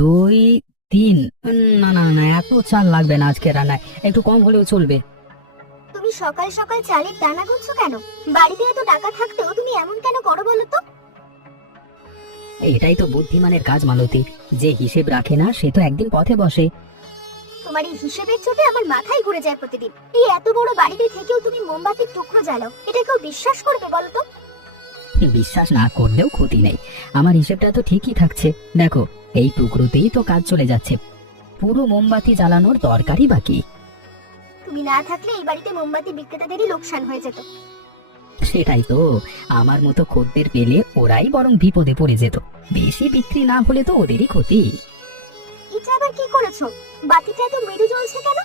দুই, তিন। না না না, এত চাল লাগবে না আজকে রান্নায়, একটু কম হলেও চলবে। তুমি সকাল সকাল চালের দানা গুনছো কেন? বাড়িতে এত টাকা থাকতেও তুমি এমন কেন করো বলো তো? এটাই তো বুদ্ধিমানের কাজ মালতী, যে হিসেব রাখে না সে তো একদিন পথে বসে। তোমার এই হিসেবের চোটে আমার মাথায় ঘুরে যায় প্রতিদিন। এই এত বড় বাড়িতে থেকেও তুমি মোমবাতির টুকরো জ্বালাও, এটা কেউ বিশ্বাস করবে বলো তো? বিশ্বাস না করলেও ক্ষতি নেই, আমার হিসেবটা তো ঠিকই থাকছে। দেখো, এই টুকরোতেই তো কাজ চলে যাচ্ছে, পুরো মোমবাতি জ্বালানোর দরকারই বাকি। তুমি না থাকলে এই বাড়িতে মোমবাতি বিক্রেতাদেরই লোকসান হয়ে যেত। সেটাই তো, আমার মতো খদ্দের পেলে ওরাই বরং বিপদে পড়ে যেত, বেশি বিক্রি না হলে তো ওদেরই ক্ষতি। এটা আবার কি করেছো? বাতিটা এত মৃদু জ্বলছে কেন?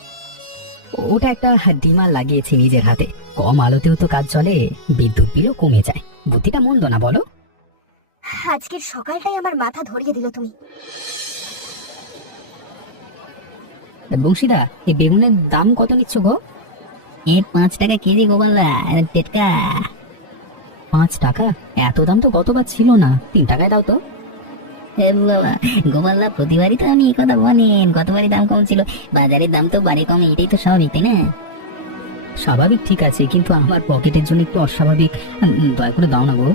ওটা একটা ডিমার লাগিয়েছি নিজের হাতে, কম আলোতেও তো কাজ চলে, বিদ্যুৎ বিলও কমে যায়। বুদ্ধিটা মন্দ না বলো? আজকের সকালটাই আমার মাথা ধরিয়ে দিল তুমি। বংশীদা, এই বেগুনের দাম কত নিচ্ছ গো? 5 টাকা কেজি গোপালদা, টেটকা। 5 টাকা? এত দাম তো গতবার ছিল না, 3 টাকায় দাও তো। বাবা গোপালদা, প্রতিবারই তো আমি এই কথা বলেন, গতবারই দাম কম ছিল, বাজারের দাম তো বাড়ে কমে, এটাই তো স্বাভাবিক, তাই না? স্বাভাবিক ঠিক আছে, কিন্তু আমার পকেটের জন্য একটু অস্বাভাবিক, দয়া করে দাও না গো।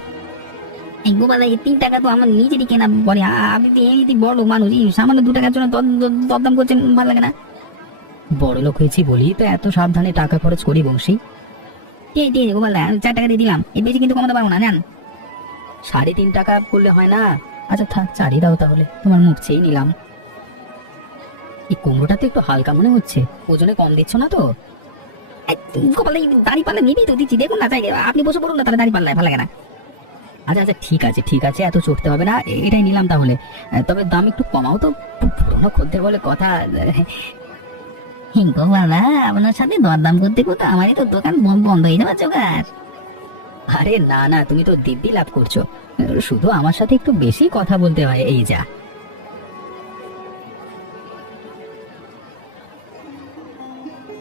এই গোপালদা, এই 3 টাকা তো আমার নিজেরই কেনা পরে, আপনি তো এমনিতে বড় মানুষ, এই সামান্য 2 টাকার জন্য দরদাম করছেন, ভালো লাগে না। বড় লোক হয়েছি বলি তো এত সাবধানে টাকা খরচ করি বংশী। ঠিক ঠিক গোপালদা, 4 টাকা দিয়ে দিলাম, এই বেশি কিন্তু কমাতে পারবো না, জান। 3.5 টাকা করলে হয় না? আচ্ছা থাক, 4ই দাও তাহলে, তোমার মুখ চেয়ে নিলাম। এই কুমড়োটা তো একটু হালকা মনে হচ্ছে, ওজনে কম দিচ্ছ না তো? গোপালদা, দাঁড়ি পাল্লা নিবি তো দিচ্ছি, দেখুন না, চাই আপনি বসে পড়ুন না, তাহলে দাঁড়ি পাল্লায় ভালো লাগে না। আচ্ছা আচ্ছা, ঠিক আছে ঠিক আছে, এত চড়তে হবে না, এটাই নিলাম তাহলে। তবে দাম একটু কমাও তো, পুরোনো খদ্দের বলে কথা। গোপালদা, আপনার সাথে দরদাম করতে করতে আমারই তো দোকান বন্ধ হয়ে যাবে জোগাড়। আরে না না, তুমি তো দিব্যি লাভ করছো, শুধু আমার সাথে একটু বেশি কথা বলতে হয়, এই যা।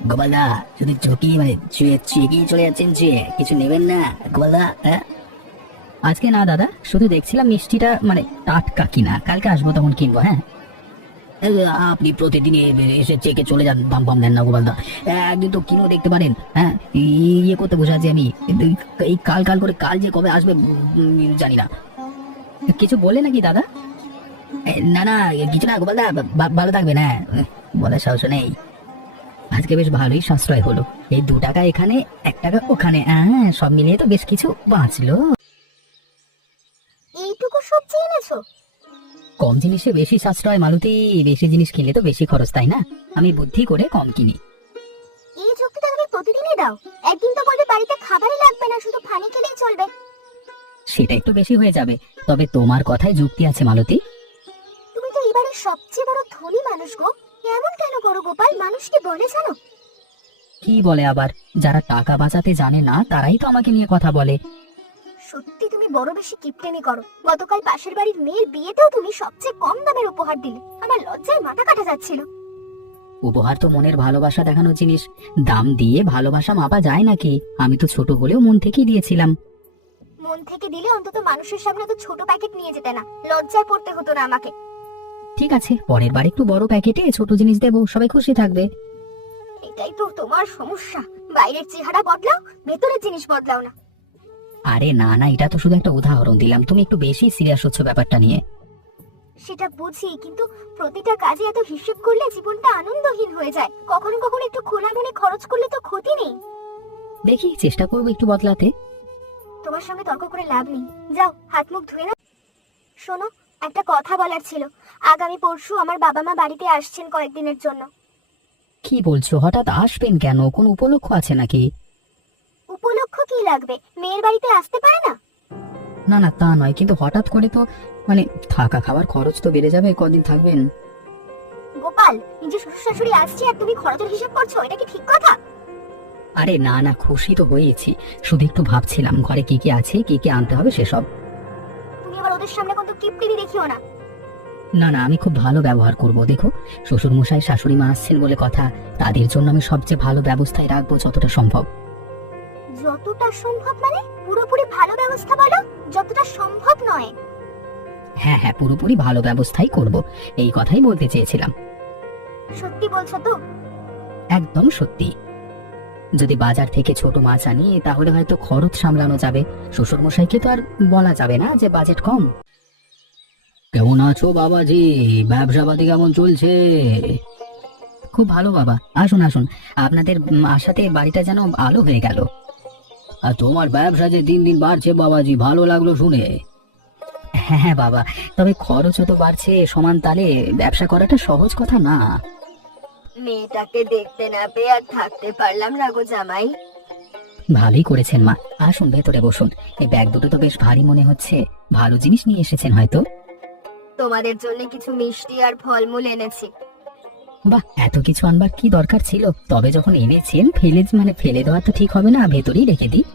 গোপালদা, শুধু চুকি মানে চুকিয়ে চলে যাচ্ছেন, যে কিছু নেবেন না গোপালদা? আজকে না দাদা, শুধু দেখছিলাম মিষ্টিটা মানে টাটকা কিনা, কালকে আসবো তখন কিনবো। হ্যাঁ, আপনি প্রতিদিন এসে চেকে চলে যান, দাম পাম দেন না গোপালদা, একদিন তো কিনেও দেখতে পারেন। হ্যাঁ, ইয়ে করতে বসে আছি আমি, এই কাল কাল করে, কাল যে কবে আসবে জানি না। কিছু বলে নাকি দাদা? না না, কিছু না গোপালদা, ভালো থাকবেন। হ্যাঁ, বলার সাহস নেই। আজকে বেশ ভালোই সাশ্রয় হলো, এই 2 টাকা এখানে, 1 টাকা ওখানে, হ্যাঁ সব মিলিয়ে তো বেশ কিছু বাঁচলো। এইটুকু সবজি এনেছো? কম জিনিসে বেশি সাশ্রয় মালতী, বেশি জিনিস কিনলে তো বেশি খরচ, তাই না? আমি বুদ্ধি করে কম কিনি। এই যুক্তিটা তুমি প্রতিদিনই দাও। একদিন তো বলবে বাড়িতে খাবারই লাগবে না, শুধু পানি খেলেই চলবে। সেটা একটু বেশি হয়ে যাবে, তবে তোমার কথায় যুক্তি আছে মালতী। তুমি তো এবারে সবচেয়ে বড় ধনী মানুষ গো, এমন কেন করো গোপাল? মানুষ কি বলে জানো? কি বলে আবার? যারা টাকা বাঁচাতে জানে না তারাই তো আমাকে নিয়ে কথা বলে। সত্যি তুমি বড় বেশি কিপটেমি করো। গতকাল পাশের বাড়ির মেয়ের বিয়েতেও তুমি সবচেয়ে কম দামের উপহার দিলে, আমার লজ্জায় মাথা কাটা যাচ্ছিল। উপহার তো মনের ভালোবাসা দেখানোর জিনিস, দাম দিয়ে ভালোবাসা মাপা যায় নাকি? আমি তো ছোট হলেও মন থেকেই দিয়েছিলাম। মন থেকে দিলে অন্তত মানুষের সামনে তো ছোট প্যাকেট নিয়ে যেতে না, লজ্জায় পড়তে হতো না আমাকে। ঠিক আছে, পরের বার একটু বড় প্যাকেটে ছোট জিনিস দেবো, সবাই খুশি থাকবে। এটাই তো তোমার সমস্যা, বাইরের চেহারা বদলাও, ভেতরের জিনিস বদলাও না। আরে না না, এটা তো শুধু একটা উদাহরণ দিলাম, তুমি একটু বেশি সিরিয়াস হচ্ছ ব্যাপারটা নিয়ে। সেটা বুঝি, কিন্তু প্রতিটা কাজে এত হিসেব করলে জীবনটা আনন্দহীন হয়ে যায়। কখনো কখনো একটু খোলা মনে খরচ করলে তো ক্ষতি নেই। দেখি, চেষ্টা করবো একটু বদলাতে। তোমার সঙ্গে তর্ক করে লাভ নেই, যাও হাত মুখ ধুয়ে নাও। শোনো, একটা কথা বলার ছিল। আগামী পরশু আমার বাবা মা বাড়িতে আসছেন কয়েকদিনের জন্য। কি বলছো? হঠাৎ আসবেন কেন? কোন উপলক্ষ আছে নাকি? উপলক্ষ কি লাগবে, মেয়ের বাড়িতে আসতে পারে না? না না, তা নয়, কিন্তু হঠাৎ করে তো মানে থাকা খাওয়ার খরচ তো বেড়ে যাবে, কদিন থাকবেন? গোপাল, নিজের শ্বশুর শাশুড়ি আসছে আর তুমি খরচের হিসাব করছো, এটা কি ঠিক কথা? আরে না না, খুশি তো হয়েছি, শুধু একটু ভাবছিলাম ঘরে কি কি আছে, কি কি আনতে হবে সেসব। তুমি আবার ওদের সামনে কত কিপটিমি দেখিও না। না না, আমি খুব ভালো ব্যবহার করব। দেখো, শ্বশুর মশাই শাশুড়ি মা আসছেন বলে কথা, তাদের জন্য আমি সবচেয়ে ভালো ব্যবস্থায় রাখবো যতটা সম্ভব। যতটা সম্ভব মানে পুরোপুরি ভালো ব্যবস্থা বলো, যতটা সম্ভব নয়। হ্যাঁ হ্যাঁ, পুরোপুরি ভালো ব্যবস্থাই করব, এই কথাই বলতে চেয়েছিলাম। সত্যি বলছো তো? একদম সত্যি। যদি বাজার থেকে ছোট মাছ আনি তাহলে হয়তো খরচ সামলানো যাবে। শ্বশুরমশাইকে তো আর বলা যাবে না যে বাজেট কম। কেমন আছো বাবাজি? ব্যবসা পাতি কেমন চলছে? খুব ভালো বাবা, আসুন আসুন, আপনাদের আশাতে বাড়িটা যেন আলো হয়ে গেল। আর তোমার ব্যবসা যে দিন দিন বাড়ছে বাবাজি, ভালো লাগলো শুনে। হ্যাঁ হ্যাঁ বাবা, তবে খরচও তো বাড়ছে সমান তালে, ব্যবসা করাটা সহজ কথা না। মেয়েটাকে দেখতে না পেয়ে আর থাকতে পারলাম না গো জামাই। ভালোই করেছেন মা, আসুন ভেতরে বসুন। এই ব্যাগ দুটো তো বেশ ভারী মনে হচ্ছে, ভালো জিনিস নিয়ে এসেছেন হয়তো। তোমাদের জন্য কিছু মিষ্টি আর ফলমূল এনেছি। বাহ, এত কিছু আনবার কি দরকার ছিল? তবে যখন এনেছেন ফেলে দেওয়া তো ঠিক হবে না, ভেতরেই রেখে দিই।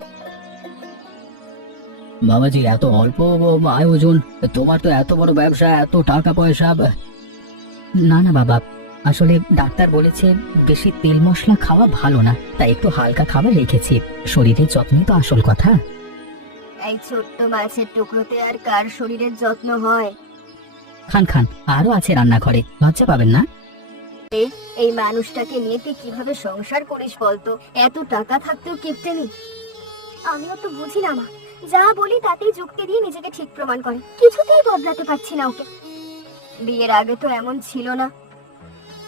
বাবাজি এত অল্প আয়োজন, তোমার তো এত বড় ব্যবসা, এত টাকা পয়সা। না না বাবা, আসলে ডাক্তার বলেছে বেশি তেল মশলা খাওয়া ভালো না, তাই একটু হালকা খাবার রেখেছি। শরীরের যত্নই তো আসল কথা। এই ছোট্ট মাছের টুকরোতে আর কার শরীরের যত্ন হয়? খান খান, আরো আছে রান্নাঘরে, লজ্জা পাবেন না। এই মানুষটাকে নিয়ে তুই কিভাবে সংসার করিস বলতো? এত টাকা থাকতেও কিপটেমি। আমিও তো বুঝি না মা, যা বলি তাতেই যুক্তি দিয়ে নিজেকে ঠিক প্রমাণ করে। কিছুতেই বদলাতে পারছি না ওকে। বিয়ের আগে তো এমন ছিল না,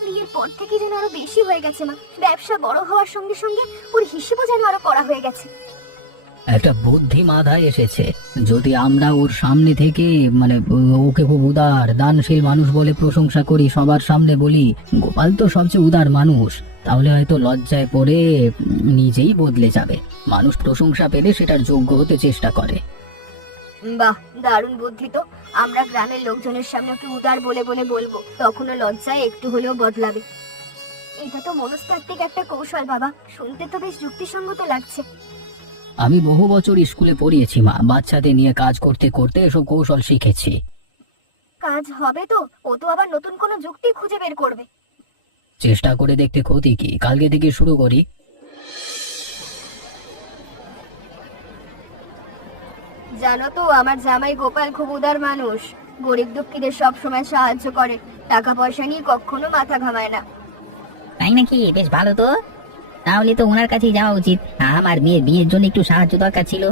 বিয়ের পর থেকে যেন আরো বেশি হয়ে গেছে মা। ব্যবসা বড় হওয়ার সঙ্গে সঙ্গে ওর হিসেবও যেন আরো কড়া হয়ে গেছে। একটা বুদ্ধি মাথায় এসেছে, যদি আমরা ওর সামনে থেকে ওকে খুব উদার দানশীল মানুষ বলে প্রশংসা করি, সবার সামনে বলি গোপাল তো সবচেয়ে উদার মানুষ, তাহলে হয়তো লজ্জায় পড়ে নিজেই বদলে যাবে। মানুষ প্রশংসা পেলে সেটার যোগ্য হতে চেষ্টা করে। বাহ, দারুণ বুদ্ধি তো। আমরা গ্রামের লোকজনের সামনে ওকে উদার বলে বলে বলবো, তখনও লজ্জায় একটু হলেও বদলাবে। এটা তো মনস্তাত্ত্বিক একটা কৌশল বাবা, শুনতে তো বেশ যুক্তিসঙ্গত লাগছে। আমি বহু বছর স্কুলে পড়িয়েছি মা, বাচ্চাদের নিয়ে কাজ করতে করতে এসব কৌশল শিখেছি। কাজ হবে তো? ও তো আবার নতুন কোনো যুক্তি খুঁজে বের করবে। চেষ্টা করে দেখতে ক্ষতি কি? কালকে থেকে শুরু করি। জানো তো, আমার জামাই গোপাল খুব উদার মানুষ, গরিব দুঃখীদের সব সময় সাহায্য করে, টাকা পয়সা নিয়ে কখনো মাথা ঘামায় না। তাই নাকি? বেশ ভালো তো, তাহলে তো ওনার কাছেই যাওয়া উচিত। আমার মেয়ের বিয়ের জন্য একটু সাহায্য দরকার ছিল।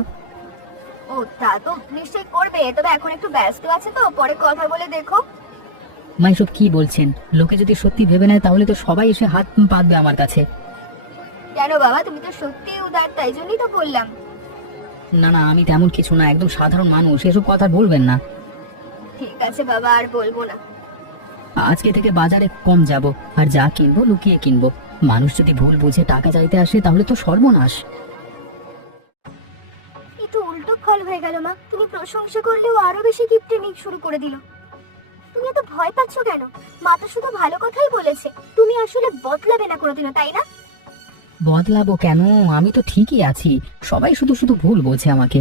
ও তা তো নিশ্চয়ই করবে, তবে এখন একটু ব্যস্ত আছে তো, পরে কথা বলে দেখো। মা এসব কি বলছেন? লোকে যদি সত্যি ভেবে নেয় তাহলে তো সবাই এসে হাত পাতবে আমার কাছে। কেন বাবা, তুমি তো সত্যিই উদার, তাই জন্যই তো বললাম। না না, আমি তেমন কিছু না, একদম সাধারণ মানুষ, এসব কথা বলবেন না। ঠিক আছে বাবা, আর বলবো না। আজকে থেকে বাজারে কম যাব, আর যা কিনবো লুকিয়ে কিনবো। মানুষ যদি ভুল বুঝে টাকা চাইতে আসে তাহলে তো সর্বনাশ। এ তো উল্টো ফল হয়ে গেল মা। তুমি প্রশংসা করলেও আরো বেশি কিপটেমি শুরু করে দিল। তুমি এত ভয় পাচ্ছ কেন? মা তো শুধু ভালো কথাই বলেছে। তুমি আসলে বদলাবে না কোনোদিনও, তাই না? বদলাবো কেন? আমি তো ঠিকই আছি, সবাই শুধু শুধু ভুল বলছে আমাকে।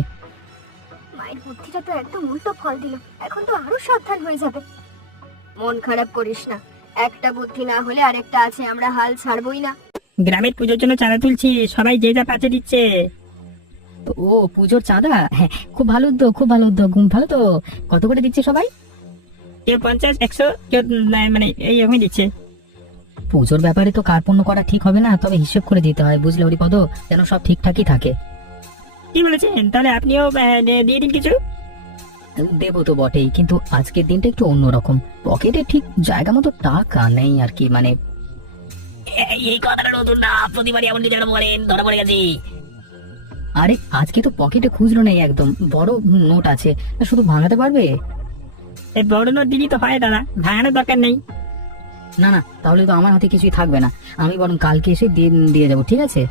মায়ের বুদ্ধিটা তো একদম উল্টো ফল দিল, এখন তো আরো সাবধান হয়ে যাবে। মন খারাপ করিস না, একটা বুদ্ধি না হলে আরেকটা আছে, আমরা হাল ছাড়বই না। গ্রামের পুজোর জন্য চাঁদা তুলছি, সবাই যে যা পাচ্ছে দিচ্ছে। ও পুজোর চাঁদা? হ্যাঁ, খুব ভালো উদ্যোগ, খুব ভালো উদ্যোগ। ভালো তো, কত করে দিচ্ছে সবাই? কেউ 50, 100, কেউ এইরকমই দিচ্ছে। পুজোর ব্যাপারে তো কার্পণ্য করা ঠিক হবে না, তবে হিসেব করে দিতে হয়, বুঝলে হরিপদ, যেন সব ঠিকঠাকই থাকে। কি বলেছেন? তাহলে আপনিও দিয়ে দিন কিছু। দেবো তো বটেই, কিন্তু আজকের দিনটা একটু অন্যরকম। পকেটে ঠিক জায়গা মতো টাকা নেই আর কি, এই কথাটা নতুন না, প্রতিবারই এমন কিছু বলেন, ধরা পড়ে গেছি। আরে আজকে তো পকেটে খুচরো নেই, একদম বড় নোট আছে, শুধু ভাঙাতে পারবে? এই বড় নোট দিলি তো হয় দাদা, ভাঙানোর দরকার নেই। না না, তাহলে তো আমার হাতে কিছুই থাকবে না, আমি বরং কালকে এসে দিয়ে যাবো, ঠিক আছে?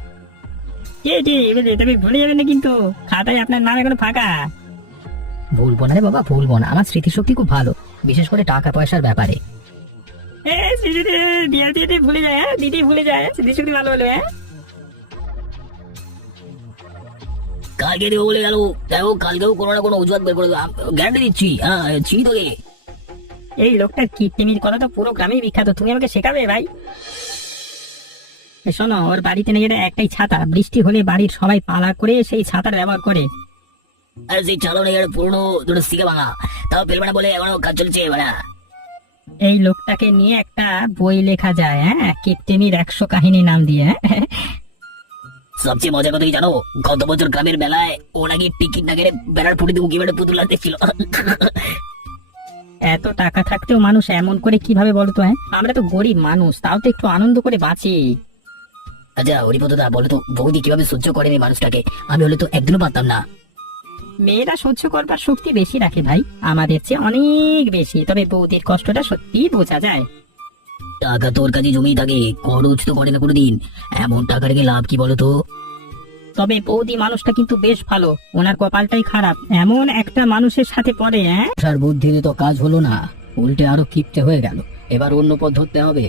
তবে ভুলে যাবেন না কিন্তু, খাতায় আপনার নাম এখন ফাঁকা। ভুলবো না রে বাবা, ভুলবো না, আমার স্মৃতিশক্তি খুব ভালো, বিশেষ করে টাকা পয়সার ব্যাপারে। দিয়ে ভুলে যায়, হ্যাঁ দিদি ভুলে যায়, স্মৃতিশক্তি ভালো হলো। হ্যাঁ কালকে দেবো বলে গেল, দেখো কালকেও কোনো না কোনো অজুহাত বের করে গ্যারান্টি দিচ্ছি। হ্যাঁ চিনি তোকে। এই লোকটার কিপটেমির কথা তো পুরো গ্রামেই বিখ্যাত, তুমি আমাকে শেখাবে ভাই? শোনো, ওর বাড়িতে নাকি একটাই ছাতা, বৃষ্টি হলে বাড়ির সবাই পালা করে সেই ছাতার ব্যবহার করে। আর সেই চালানো এর পুরনো দুটো শিখে ভাঙা, তাও ফেলবে না বলে এখনো কাজ চলছে মানে। এই লোকটাকে নিয়ে একটা বই লেখা যায়, হ্যাঁ, কিপ্টেমির 100 কাহিনী নাম দিয়ে, হ্যাঁ। সবচেয়ে মজার কথা কি জানো, গত বছর গ্রামের বেলায় ও নাকি টিকিট না কেটে বেড়ার ফুটি দিয়ে উকি মেরে পুতুল দেখছিল। এত টাকা থাকতেও মানুষ এমন করে কিভাবে বলতো? হ্যাঁ, আমরা তো গরিব মানুষ, তাও তো একটু আনন্দ করে বাঁচি। আচ্ছা হরিপদদা বলো তো, বৌদি কিভাবে সহ্য করেন এই মানুষটাকে? আমি হলে তো একদিনও পারতাম না। মেয়েরা সহ্য করবার শক্তি বেশি রাখে ভাই, আমাদের চেয়ে অনেক বেশি। তবে বৌদির কষ্টটা সত্যি বোঝা যায়। টাকা তোর কাছে জমেই থাকে, খরচ তো করে না কোনোদিন। এমন টাকা রেখে লাভ কি বলো তো? তবে বৌদি মানুষটা কিন্তু বেশ ভালো, ওনার কপালটাই খারাপ, এমন একটা মানুষের সাথে পড়ে। হ্যাঁ, সার বুদ্ধিতে তো কাজ হলো না, উল্টে আরো কিপটে হয়ে গেল। এবার অন্য পথ ধরতে হবে।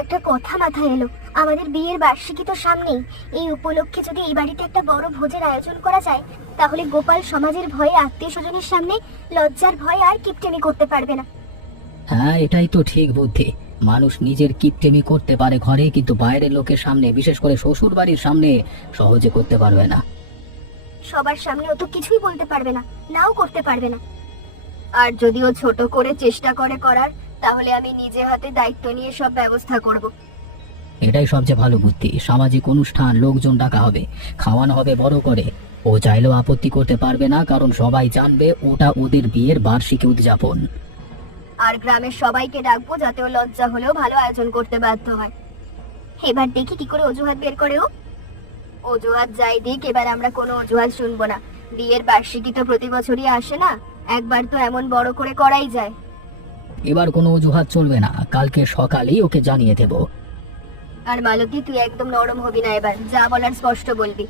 একটা কথা মাথায় এলো, আমাদের বিয়ের বার্ষিকী তো সামনেই। এই উপলক্ষে যদি এই বাড়িতে একটা বড় ভোজের আয়োজন করা যায়, তাহলে গোপাল সমাজের ভয়ে, আত্মীয় স্বজনের সামনে লজ্জার ভয়ে আর কিপটেমি করতে পারবে না। হ্যাঁ এটাই তো ঠিক বুদ্ধি। মানুষ নিজের কিপটেমি করতে পারে ঘরে, কিন্তু বাইরের লোকের সামনে, বিশেষ করে শ্বশুর বাড়ির সামনে সহজে করতে পারবে না। সবার সামনে ও তো কিছুই বলতে পারবে না, নাও করতে পারবে না। আর যদিও ছোট করে চেষ্টা করে করার, তাহলে আমি নিজে হাতে দায়িত্ব নিয়ে সব ব্যবস্থা করব। এটাই সবচেয়ে ভালো বুদ্ধি। সামাজিক অনুষ্ঠান, লোকজন ডাকা হবে, খাওয়ানো হবে বড় করে। ও চাইলেও আপত্তি করতে পারবে না, কারণ সবাই জানবে ওটা ওদের বিয়ের বার্ষিকী উদযাপন। আর গ্রামের সবাইকে ডাকবো, যাতে ও লজ্জা হলেও ভালো আয়োজন করতে বাধ্য হয়। এবার দেখি কি করে অজুহাত বের করে ও। অজুহাত যাই দিক, এবার আমরা কোনো অজুহাত শুনবো না। বিয়ের বার্ষিকী তো প্রতি বছরই আসে না, একবার তো এমন বড় করে করাই যায়। এবার কোনো অজুহাত চলবে না, কালকে সকালেই ওকে জানিয়ে দেব। আর মালতী, তুই একদম নরম হবি না, এবার যা বলার স্পষ্ট বলবি।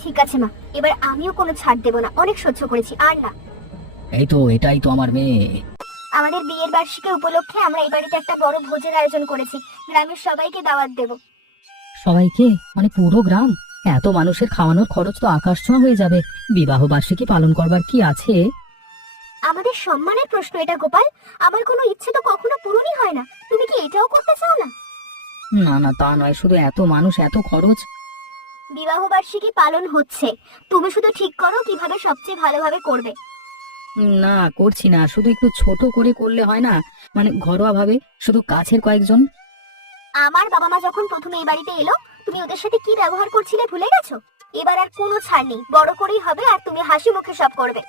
ঠিক আছে মা, এবার আমিও কোনো ছাড় দেব না, অনেক সহ্য করেছি, আর না। এই তো, এটাই তো আমার মেয়ে। আমাদের বিয়ের বার্ষিকী উপলক্ষে আমরা এই বাড়িতে একটা বড় ভোজের আয়োজন করেছি, গ্রামের সবাইকে দাওয়াত দেব। সবাইকে মানে পুরো গ্রাম? এত মানুষের খাওয়ানোর খরচ তো আকাশ ছোঁয়া হয়ে যাবে। বিবাহ বার্ষিকী পালন করবার কি আছে? আমাদের সম্মানের প্রশ্ন এটা গোপাল, আমার কোনো ইচ্ছে তো কখনো পূরণই হয় না, তুমি কি এটাও করতে চাও না? না না, তা নয়, শুধু এত মানুষ, এত খরচ। বিবাহ বার্ষিকী পালন হচ্ছে, তুমি শুধু ঠিক করো কিভাবে সবচেয়ে ভালোভাবে করবে। না করছি না, শুধু একটু ছোট করে করলে হয় না? মানে ঘরোয়া ভাবে, শুধু কাছের কয়েকজন। আমার বাবা মা যখন প্রথমে এই বাড়িতে এলো, তুমি ওদের সাথে কি ব্যবহার করছিলে ভুলে গেছো? এবার আর কোনো ছাড় নেই, বড় করেই হবে, আর তুমি হাসি মুখে সব করবে।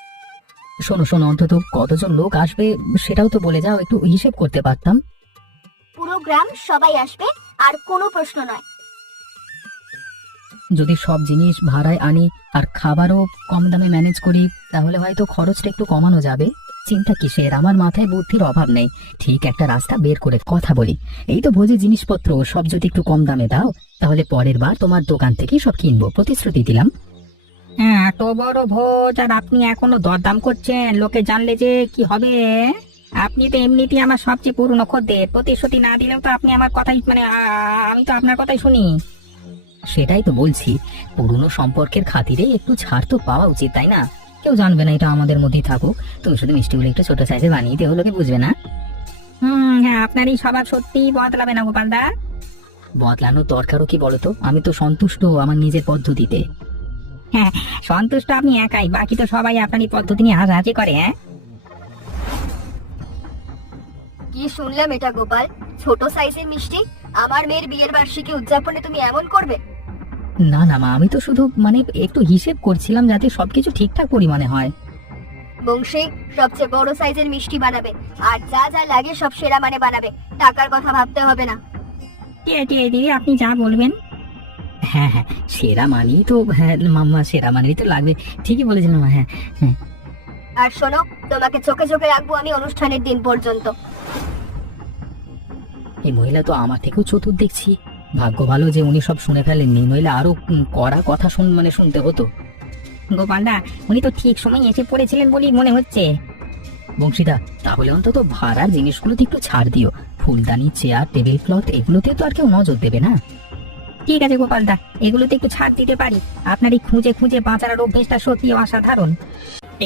শোনো শোনো, অন্তত কতজন লোক আসবে সেটাও তো বলে যাও, একটু হিসেব করতে পারতাম। পুরো গ্রাম সবাই আসবে, আর কোনো প্রশ্ন নয়। যদি সব জিনিস ভাড়ায় আনি আর খাবারও কম দামে ম্যানেজ করি, তাহলে হয়তো খরচটা একটু কমানো যাবে। চিন্তা কিসের, আমার মাথায় বুদ্ধির অভাব নেই। ঠিক একটা রাস্তা বের করে কথা বলি। এই তো ভোজের জিনিসপত্র সব যদি একটু কম দামে দাও, তাহলে পরের বার তোমার দোকান থেকেই সব কিনবো, প্রতিশ্রুতি দিলাম। হ্যাঁ, এত বড় ভোজ আর আপনি এখনো দরদাম করছেন? লোকে জানলে যে কি হবে? আপনি তো এমনিতেই আমার সবচেয়ে পুরনো খদ্দের, প্রতিশ্রুতি না দিলেও তো আপনি আমার কথাই মানে আমি তো আপনার কথাই শুনি। সেটাই তো বলছি, পুরনো সম্পর্কের খাতিরে একটু ছাড় তো পাওয়া উচিত, তাই না? কেউ জানবে না, এটা আমাদের মধ্যেই থাকুক। তুমি শুধু মিষ্টিগুলো একটু ছোট সাইজে বানিয়ে দিও, লোকে বুঝবে না। হ্যাঁ, আপনার এই স্বভাব সত্যিই বদলাবে না গোপালদা। বদলানোর দরকারও কি বলতো? আমি তো সন্তুষ্ট আমার নিজের পদ্ধতিতে। হ্যাঁ, সন্তুষ্ট আপনি একাই, বাকি তো সবাই আপনার এই পদ্ধতি নিয়ে হাসাহাসি করে। হ্যাঁ, কি শুনলাম এটা গোপাল? ছোট সাইজের মিষ্টি আমার মেয়ের বিয়ের বার্ষিকী উদযাপনে তুমি এমন করবে? না না মা, আমি তো শুধু মানে একটু হিসেব করছিলাম যাতে সবকিছু ঠিকঠাক পরিমাণে হয়। বংশী সবচেয়ে বড় সাইজের মিষ্টি বানাবে, আর যা যা লাগে সব সেরা মানে বানাবে, টাকার কথা ভাবতে হবে না। ঠিক আছে দিদি, আপনি যা বলবেন। হ্যাঁ হ্যাঁ, সেরা মানেই তো, হ্যাঁ মাম্মা, সেরা মানেই তো লাগবে। ঠিকই বলেছেন মা। হ্যাঁ হ্যাঁ। আর শোনো, তোমাকে চোখে চোখে রাখবো আমি অনুষ্ঠানের দিন পর্যন্ত। এই মহিলা তো আমার থেকেও চতুর দেখছি। ভাগ্য ভালো যে উনি সব শুনে ফেলেননি, নইলে আরো কড়া কথা শুনতে হতো। গোপালদা, উনি তো ঠিক সময় এসে পড়েছিলেন বলেই মনে হচ্ছে। বংশীদা, তাহলে অন্তত ভাড়ার জিনিসগুলোতে একটু ছাড় দিও। ফুলদানি, চেয়ার, টেবিল ক্লথ, এগুলোতে তো আর কেউ নজর দেবে না। ঠিক আছে গোপালদা, এগুলোতে একটু ছাড় দিতে পারি। আপনার এই খুঁজে খুঁজে বাঁচার অভ্যেসটা সত্যি অসাধারণ।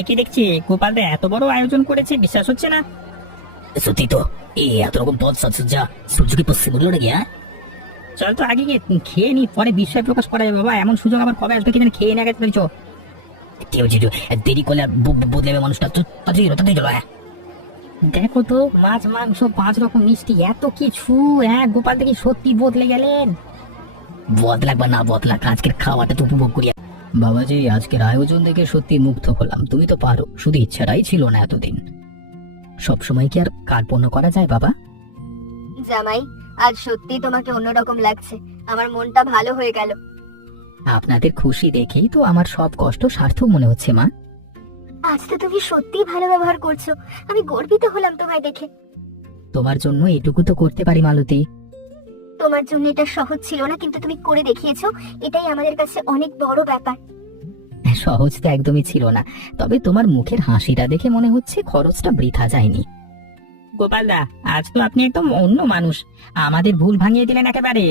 একে দেখছি গোপালদা এত বড় আয়োজন করেছে, বিশ্বাস হচ্ছে না। সত্যি তো, এই এত রকম পদ সাজসজ্জা সূর্য কি পশ্চিম বললো নাকি? হ্যাঁ চল তো আগে গিয়ে খেয়ে নি, পরে বিস্ময় প্রকাশ করা যাবে। বাবা, এমন সুযোগ আবার কবে আসবে কি জানি, খেয়ে না গেছে। কি হচ্ছে দেরি করলে আর বদলে যাবে মানুষটা, তো তাড়াতাড়ি চলো। হ্যাঁ দেখো তো, মাছ মাংস 5 রকম মিষ্টি, এত কিছু, গোপাল দেখি সত্যি বদলে গেলেন। বদলাক বা না বদলাক, আজকের খাওয়াটা তো উপভোগ করি। বাবাজি, আজকের আয়োজন দেখে সত্যি মুগ্ধ হলাম। তুমি তো পারো, শুধু ইচ্ছাটাই ছিল না এতদিন। সব সময় কি আর কার্পণ্য করা যায় বাবা? জামাই, আজ সত্যি তোমাকে অন্যরকম লাগছে, আমার মনটা ভালো হয়ে গেল। আপনাদের খুশি দেখেই তো আমার সব কষ্ট সার্থক মনে হচ্ছে মা। আজ তো তুমি সত্যি ভালো ব্যবহার করছো, আমি গর্বিত হলাম তোমায় দেখে। তোমার জন্য এটুকু তো করতে পারি মালতী। তোমার জন্য এটা সহজ ছিল না, কিন্তু তুমি করে দেখিয়েছো, এটাই আমাদের কাছে অনেক বড় ব্যাপার। সহজ তো একদমই ছিল না, তবে তোমার মুখের হাসিটা দেখে মনে হচ্ছে খরচটা বৃথা যায়নি। গোপালদা, আজ তো আপনি একদম অন্য মানুষ, আমাদের ভুল ভাঙিয়ে দিলেন একেবারে।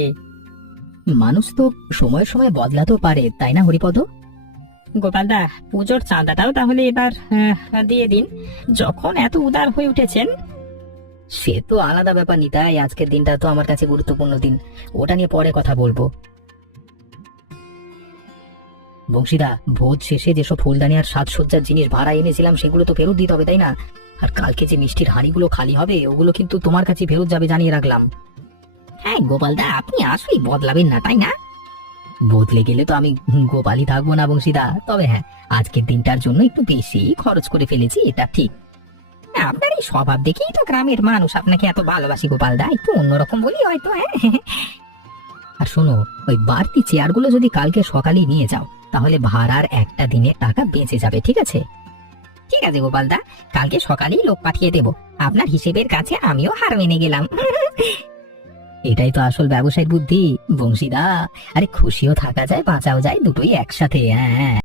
মানুষ তো সময় সময় বদলাতেও পারে, তাই না হরিপদ? গোপালদা, পুজোর চাঁদাটাও তাহলে এবার দিয়ে দিন, যখন এত উদার হয়ে উঠেছেন। সে তো আলাদা ব্যাপার নিতাই, আজকের দিনটা তো আমার কাছে গুরুত্বপূর্ণ দিন, ওটা নিয়ে পরে কথা বলবো। বংশীদা, ভোজ শেষে যেসব ফুলদানি আর সাজসজ্জার জিনিস ভাড়া এনেছিলাম সেগুলো তো ফেরত দিতে হবে, তাই না? আর কালকে যে মিষ্টির হাঁড়িগুলো খালি হবে ওগুলো কিন্তু তোমার কাছে ফেরত যাবে, জানিয়ে রাখলাম। হ্যাঁ গোপালদা, আপনি আসলেই বদলাবেন না, তাই না? বদলে গেলে তো আমি গোপালই থাকবো না বংশীদা, তবে হ্যাঁ, আজকের দিনটার জন্য একটু বেশি খরচ করে ফেলেছি, এটা ঠিক। আপনার এই স্বভাব দেখেই তো গ্রামের মানুষ আপনাকে এত ভালোবাসি গোপালদা, একটু অন্যরকম বলি হয়তো। হ্যাঁ আর শোনো, ওই বাড়তি চেয়ারগুলো যদি কালকে সকালেই নিয়ে যাও তাহলে ভাড়ার একটা দিনের টাকা বেঁচে যাবে, ঠিক আছে? ঠিক আছে গোপালদা, কালকে সকালেই লোক পাঠিয়ে দেব, আপনার হিসেবের কাছে আমিও হার মেনে গেলাম। এটাই তো আসল ব্যবসায়িক বুদ্ধি বংশীদা। আরে খুশিও থাকা যায়, বাঁচাও যায়, দুটোই একসাথে। হ্যাঁ।